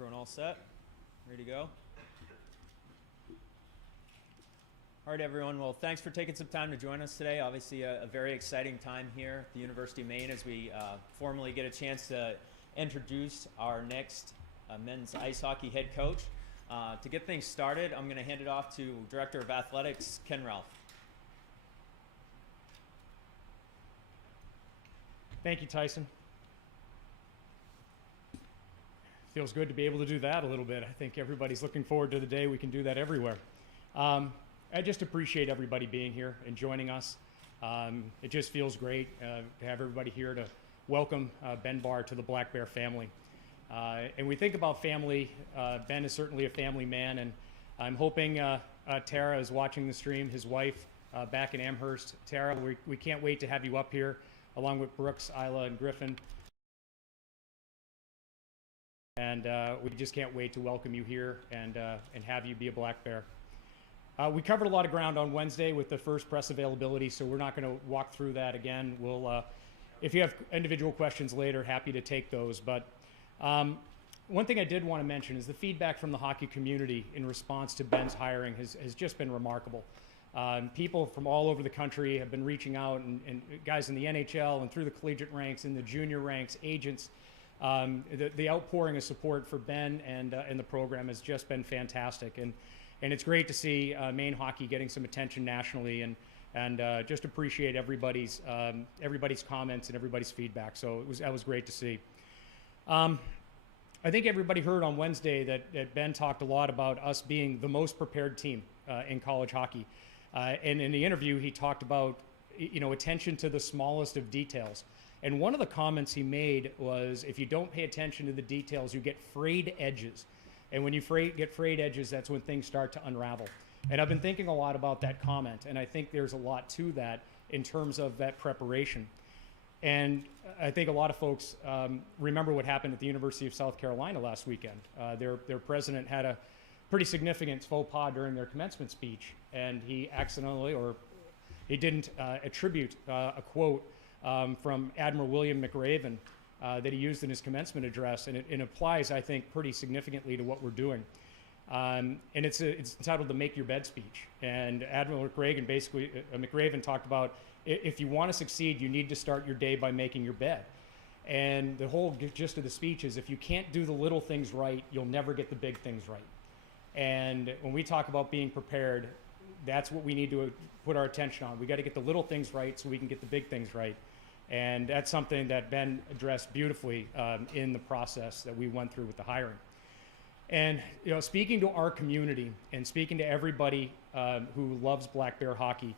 Everyone all set? Ready to go? All right, everyone. Well, thanks for taking some time to join us today. Obviously, a very exciting time here at the University of Maine as we formally get a chance to introduce our next men's ice hockey head coach. To get things started, I'm going to hand it off to Director of Athletics, Ken Ralph. Thank you, Tyson. Feels good to be able to do that a little bit. I think everybody's looking forward to the day we can do that everywhere. I just appreciate everybody being here and joining us. It just feels great to have everybody here to welcome Ben Barr to the Black Bear family. And we think about family. Ben is certainly a family man, and I'm hoping Tara is watching the stream, his wife back in Amherst. Tara, we can't wait to have you up here along with Brooks, Isla, and Griffin. And we just can't wait to welcome you here and have you be a Black Bear. We covered a lot of ground on Wednesday with the first press availability, so we're not going to walk through that again. We'll, if you have individual questions later, happy to take those. But one thing I did want to mention is the feedback from the hockey community in response to Ben's hiring has just been remarkable. People from all over the country have been reaching out, and guys in the NHL and through the collegiate ranks, in the junior ranks, agents. The outpouring of support for Ben and the program has just been fantastic, and it's great to see Maine hockey getting some attention nationally, and just appreciate everybody's comments and everybody's feedback. So that was great to see. I think everybody heard on Wednesday that Ben talked a lot about us being the most prepared team in college hockey, and in the interview he talked about attention to the smallest of details. And one of the comments he made was, if you don't pay attention to the details, you get frayed edges. And when you get frayed edges, that's when things start to unravel. And I've been thinking a lot about that comment, and I think there's a lot to that in terms of that preparation. And I think a lot of folks remember what happened at the University of South Carolina last weekend. Their president had a pretty significant faux pas during their commencement speech, and he accidentally, or he didn't attribute a quote from Admiral William McRaven that he used in his commencement address, and it applies, I think, pretty significantly to what we're doing. And it's entitled the Make Your Bed speech. And Admiral McRaven talked about, if you want to succeed, you need to start your day by making your bed. And the whole gist of the speech is, if you can't do the little things right, you'll never get the big things right. And when we talk about being prepared, that's what we need to put our attention on. We got to get the little things right so we can get the big things right. And that's something that Ben addressed beautifully in the process that we went through with the hiring. And speaking to our community and speaking to everybody who loves Black Bear hockey,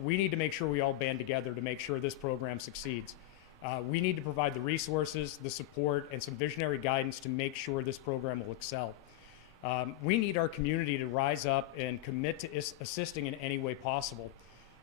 we need to make sure we all band together to make sure this program succeeds. We need to provide the resources, the support, and some visionary guidance to make sure this program will excel. We need our community to rise up and commit to assisting in any way possible.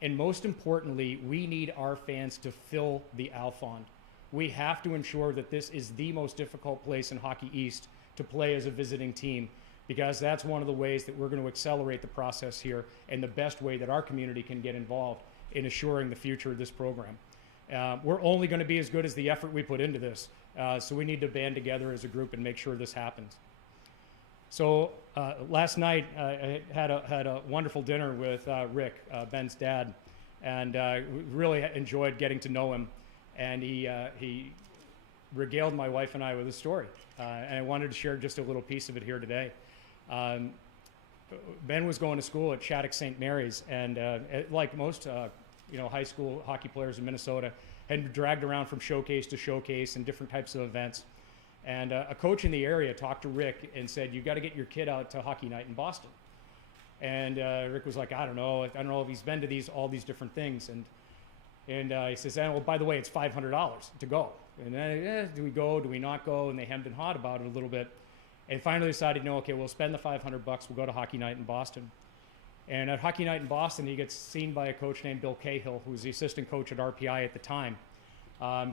And most importantly, we need our fans to fill the Alfond. We have to ensure that this is the most difficult place in Hockey East to play as a visiting team, because that's one of the ways that we're going to accelerate the process here, and the best way that our community can get involved in assuring the future of this program. We're only going to be as good as the effort we put into this, so we need to band together as a group and make sure this happens. So last night I had a wonderful dinner with Rick, Ben's dad, and we really enjoyed getting to know him. And he regaled my wife and I with a story, and I wanted to share just a little piece of it here today. Ben was going to school at Shattuck St. Mary's, and like most high school hockey players in Minnesota, had been dragged around from showcase to showcase and different types of events. And a coach in the area talked to Rick and said, "You got to get your kid out to hockey night in Boston." And Rick was like, I don't know if he's been to all these different things. And he says, "Oh, by the way, it's $500 to go." And then, do we go? Do we not go? And they hemmed and hawed about it a little bit, and finally decided, no, okay, we'll spend the $500. We'll go to hockey night in Boston. And at hockey night in Boston, he gets seen by a coach named Bill Cahill, who was the assistant coach at RPI at the time,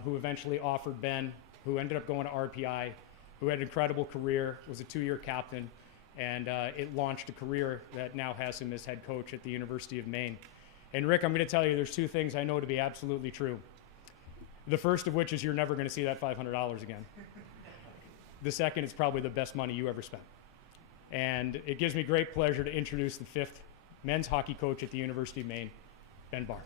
who eventually offered Ben, who ended up going to RPI, who had an incredible career, was a 2-year captain, and it launched a career that now has him as head coach at the University of Maine. And Rick, I'm going to tell you, there's 2 things I know to be absolutely true. The first of which is you're never going to see that $500 again. The second, it's probably the best money you ever spent. And it gives me great pleasure to introduce the fifth men's hockey coach at the University of Maine, Ben Barr.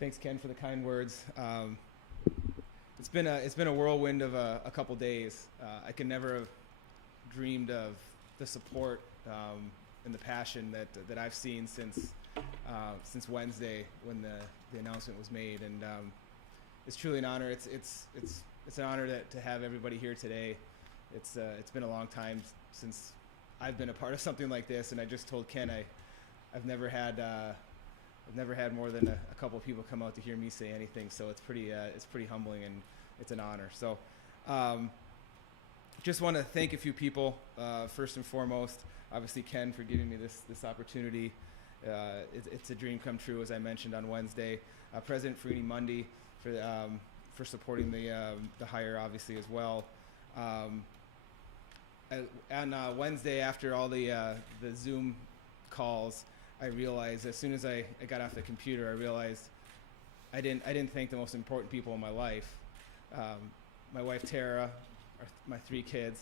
Thanks, Ken, for the kind words. It's been a whirlwind of a couple days. I could never have dreamed of the support and the passion that I've seen since Wednesday when the announcement was made, and it's truly an honor. It's an honor to have everybody here today. It's been a long time since I've been a part of something like this, and I just told Ken I've never had more than a couple of people come out to hear me say anything, so it's pretty humbling, and it's an honor. So just want to thank a few people. First and foremost, obviously Ken for giving me this opportunity. It's a dream come true, as I mentioned on Wednesday. President Farini Mundy for supporting the hire, obviously, as well. On Wednesday, after all the Zoom calls, I realized as soon as I got off the computer, I realized I didn't thank the most important people in my life. My wife Tara, my three kids,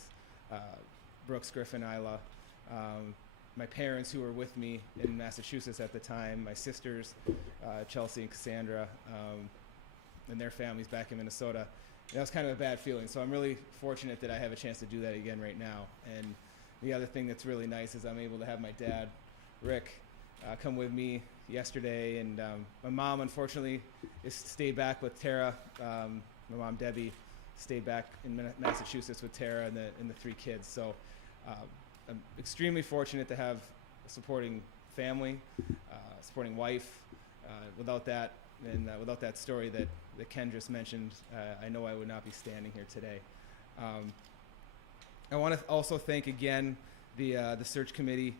Brooks, Griffin, Isla, my parents who were with me in Massachusetts at the time, my sisters, Chelsea and Cassandra, and their families back in Minnesota. And that was kind of a bad feeling. So I'm really fortunate that I have a chance to do that again right now. And the other thing that's really nice is I'm able to have my dad, Rick, come with me yesterday, and my mom unfortunately stayed back with Tara. My mom Debbie stayed back in Massachusetts with Tara and the three kids. So I'm extremely fortunate to have a supporting family, supporting wife. Without that and without that story that Ken just mentioned, I know I would not be standing here today. I want to also thank again the search committee.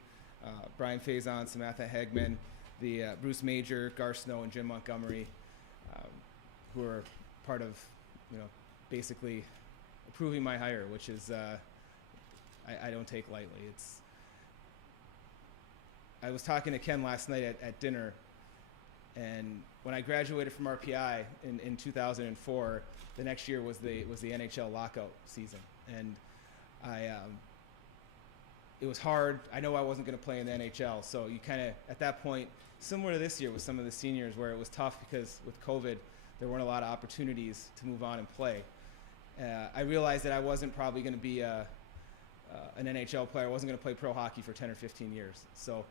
Brian Faison, Samantha Hegman, the Bruce Major, Gar Snow, and Jim Montgomery, who are part of, basically approving my hire, which is I don't take lightly. I was talking to Ken last night at dinner, and when I graduated from RPI in 2004, the next year was the NHL lockout season, and it was hard. I know I wasn't going to play in the NHL, so you kind of, at that point, similar to this year with some of the seniors, where it was tough because with COVID, there weren't a lot of opportunities to move on and play. I realized that I wasn't probably going to be an NHL player. I wasn't going to play pro hockey for 10 or 15 years. So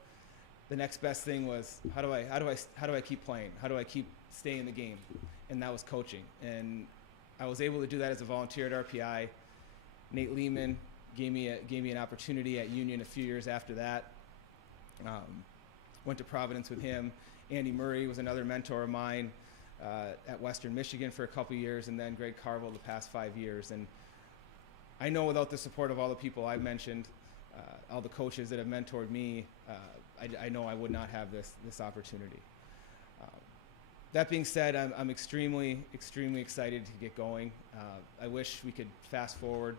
the next best thing was, how do I keep playing? How do I keep staying in the game? And that was coaching. And I was able to do that as a volunteer at RPI. Nate Lehman gave me an opportunity at Union a few years after that. Went to Providence with him. Andy Murray was another mentor of mine at Western Michigan for a couple years, and then Greg Carville the past 5 years. And I know without the support of all the people I've mentioned, all the coaches that have mentored me, I know I would not have this opportunity. That being said, I'm extremely, extremely excited to get going. I wish we could fast forward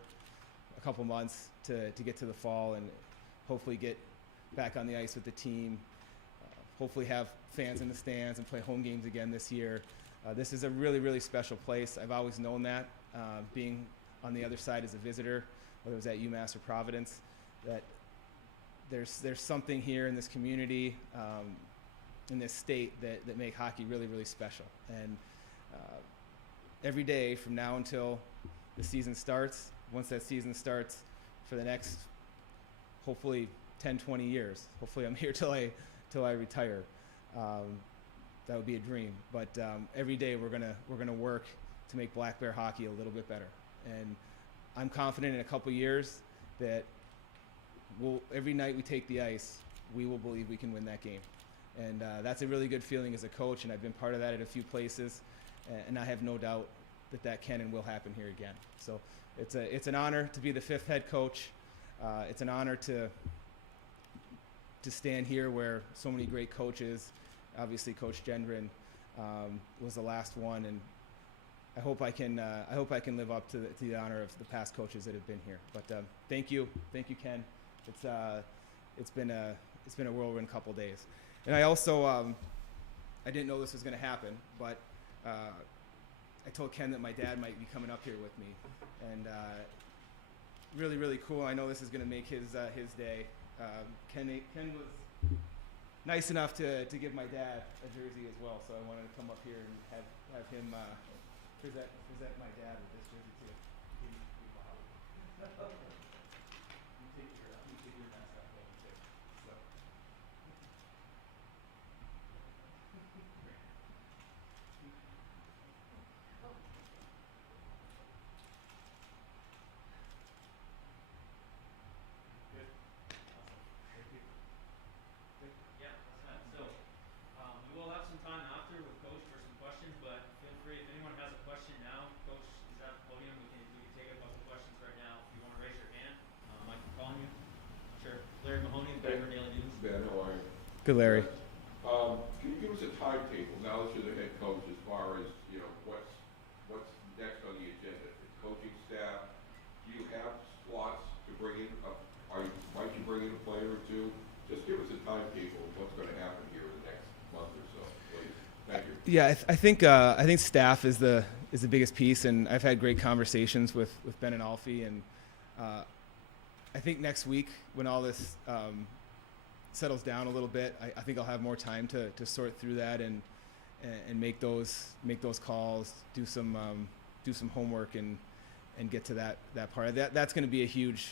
a couple months to get to the fall and hopefully get back on the ice with the team, hopefully have fans in the stands and play home games again this year. This is a really, really special place. I've always known that, being on the other side as a visitor, whether it was at UMass or Providence, that there's something here in this community, in this state that make hockey really, really special. And every day from now until the season starts, once that season starts for the next, hopefully 10, 20 years. Hopefully I'm here till I retire. That would be a dream. But every day we're gonna work to make Black Bear hockey a little bit better. And I'm confident in a couple years that every night we take the ice, we will believe we can win that game. And that's a really good feeling as a coach, and I've been part of that at a few places, and I have no doubt that can and will happen here again. So it's an honor to be the 5th head coach. It's an honor to stand here where so many great coaches, obviously Coach Gendron was the last one, and I hope I can live up to the honor of the past coaches that have been here. But thank you, Ken. It's been a whirlwind couple days. And I also, I didn't know this was going to happen, but I told Ken that my dad might be coming up here with me, and really, really cool. I know this is going to make his day. Ken was nice enough to give my dad a jersey as well, so I wanted to come up here and have him present my dad with this jersey too. You take your mask off while we take. So. Good. Awesome. Thank you. Yeah, that's fine. So we will have some time after with Coach for some questions, but feel free if anyone has a question now. Coach is at the podium. We can take a couple questions right now. If you want to raise your hand, I can call you. Sure. Larry Mahoney, Denver Daily News. Ben, how are you? Good, Larry. Can you give us a timetable now that you're the head coach as far as, what's next on the agenda? The coaching staff, do you have slots to bring in? Might you bring in a player or two? Just give us a timetable of what's going to happen here in the next month or so, please. Thank you. Yeah, I think staff is the biggest piece, and I've had great conversations with Ben and Alfie, and I think next week when all this settles down a little bit, I think I'll have more time to sort through that and make those calls, do some homework and get to that part. That's going to be a huge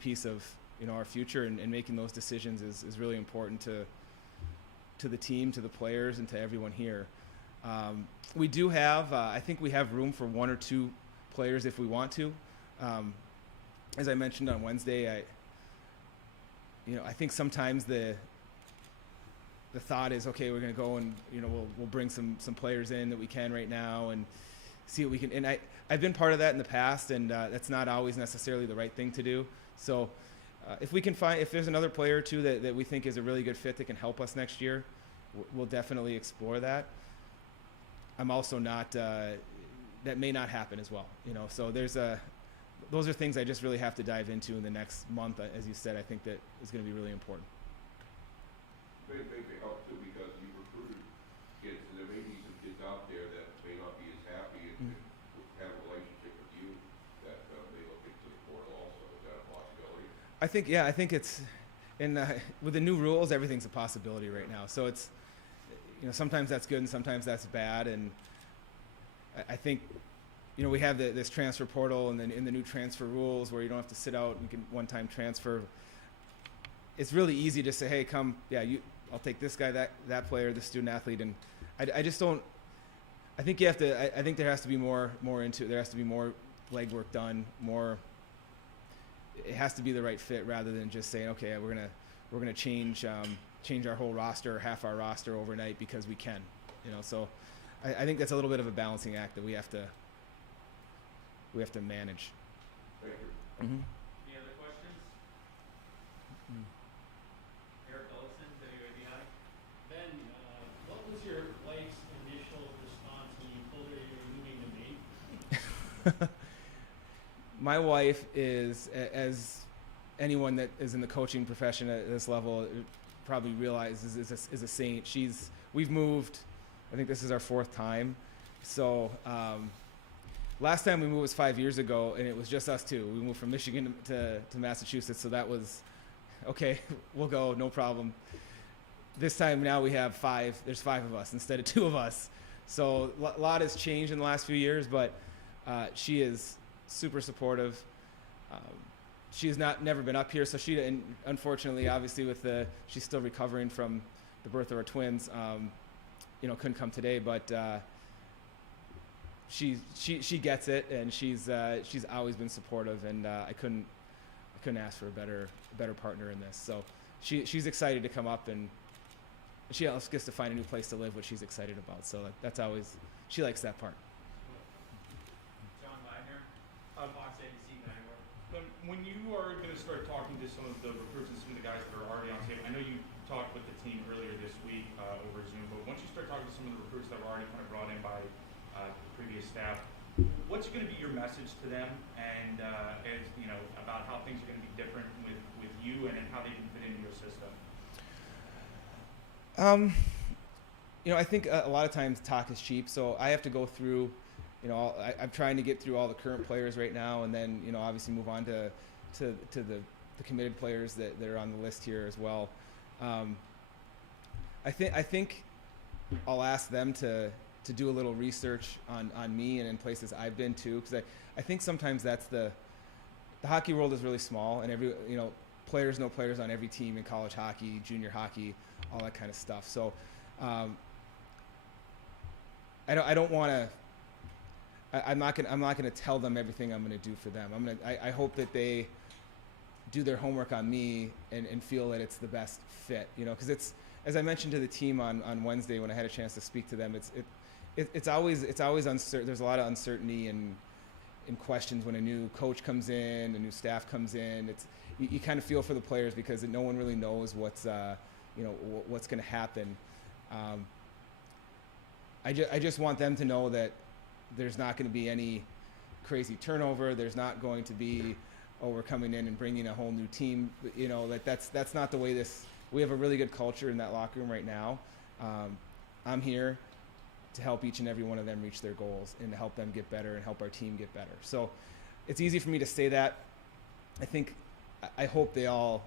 piece of our future, and making those decisions is really important to the team, to the players, and to everyone here. We do have I think we have room for 1 or 2 players if we want to. As I mentioned on Wednesday, I think sometimes the thought is, okay, we're going to go and we'll bring some players in that we can right now and see what we can. And I've been part of that in the past, and that's not always necessarily the right thing to do. So if there's another player or two that we think is a really good fit that can help us next year, we'll definitely explore that. I'm also not that may not happen as well. So those are things I just really have to dive into in the next month. As you said, I think that is going to be really important. Maybe help too, because you recruited kids, and there may be some kids out there that may not be as happy and have a relationship with you that may look into the portal also. Is that a possibility? I think it's, and with the new rules, everything's a possibility right now. So it's, sometimes that's good and sometimes that's bad, and I think. We have this transfer portal, and then in the new transfer rules where you don't have to sit out, you can one-time transfer. It's really easy to say, hey, come, I'll take this guy, that player, this student athlete, and I just don't. I think you have to. I think there has to be more into it. There has to be more legwork done. More. It has to be the right fit rather than just saying, okay, we're gonna change our whole roster or half our roster overnight because we can. So I think that's a little bit of a balancing act that we have to manage. Thank you. Mm-hmm. Any other questions? Eric Ellison, WABI. Ben, what was your wife's initial response when you told her you were moving to Maine? My wife is, as anyone that is in the coaching profession at this level probably realizes, is a saint. We've moved, I think this is our 4th time. So last time we moved was 5 years ago, and it was just us two. We moved from Michigan to Massachusetts, so that was, okay, we'll go, no problem. This time now we have 5, there's 5 of us instead of 2 of us. So a lot has changed in the last few years, but she is super supportive. she's never been up here, so and unfortunately, obviously, she's still recovering from the birth of our twins. Couldn't come today, but she gets it, and she's always been supportive, and I couldn't ask for a better partner in this. So she's excited to come up, and she also gets to find a new place to live, which she's excited about. So that's always, she likes that part. John Wagner, Fox ABC Bangor. When you are going to start talking to some of the recruits and some of the guys that are already on tape, I know you talked with the team earlier this week over Zoom, but once you start talking to some of the recruits that were already kind of brought in by the previous staff, what's going to be your message to them, and as you know, about how things are going to be different with you and how they can fit into your system? I think a lot of times talk is cheap, so I have to go through, I'm trying to get through all the current players right now, and then, obviously move on to the committed players that are on the list here as well. I think I'll ask them to do a little research on me and in places I've been to, because I think sometimes that's the hockey world is really small, and players know players on every team in college hockey, junior hockey, all that kind of stuff. So I don't want to. I'm not gonna tell them everything I'm gonna do for them. I hope that they do their homework on me and feel that it's the best fit. Because it's, as I mentioned to the team on Wednesday when I had a chance to speak to them, it's always uncertain. There's a lot of uncertainty and questions when a new coach comes in, a new staff comes in. You kind of feel for the players because no one really knows what's going to happen. I just want them to know that there's not going to be any crazy turnover. There's not going to be, we're coming in and bringing a whole new team. That's not the way this. We have a really good culture in that locker room right now. I'm here to help each and every one of them reach their goals and to help them get better and help our team get better. So it's easy for me to say that. I hope they all,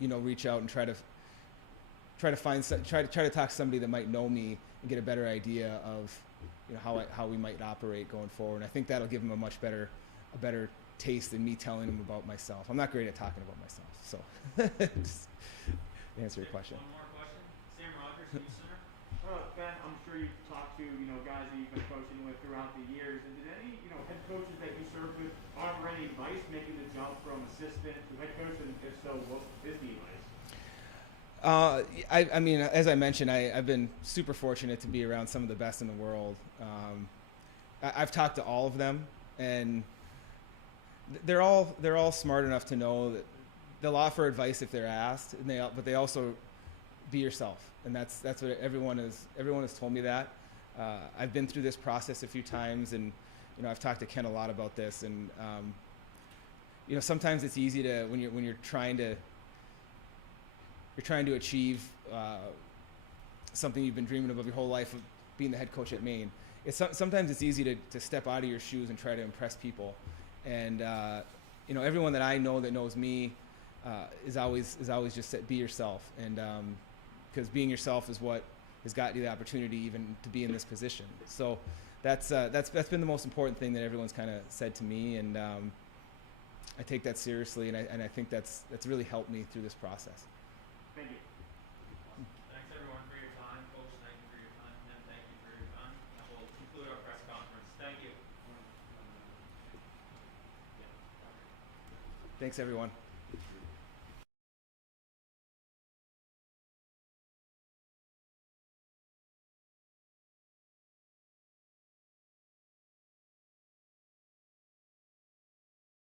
reach out and try to talk to somebody that might know me and get a better idea of, how we might operate going forward. And I think that'll give them a much better taste than me telling them about myself. I'm not great at talking about myself, so just answer your question. One more question. Sam Rogers, Youth Center. Ben, I'm sure you've talked to, guys that you've been coaching with throughout the years. And did any, head coaches that you served with offer any advice making the jump from assistant to head coach? And if so, what is the advice? I mean, as I mentioned, I've been super fortunate to be around some of the best in the world. I've talked to all of them, and they're all smart enough to know that they'll offer advice if they're asked, but they also be yourself, and that's what everyone has told me that. I've been through this process a few times, and I've talked to Ken a lot about this, and sometimes it's easy to when you're trying to achieve something you've been dreaming of your whole life, of being the head coach at Maine. Sometimes it's easy to step out of your shoes and try to impress people, and everyone that I know that knows me is always just be yourself, and because being yourself is what has got you the opportunity even to be in this position. So that's been the most important thing that everyone's kind of said to me, and I take that seriously, and I think that's really helped me through this process. Thank you. Thanks everyone for your time. Coach, thank you for your time. Tim, thank you for your time. That will conclude our press conference. Thank you. Thanks, everyone. Yeah.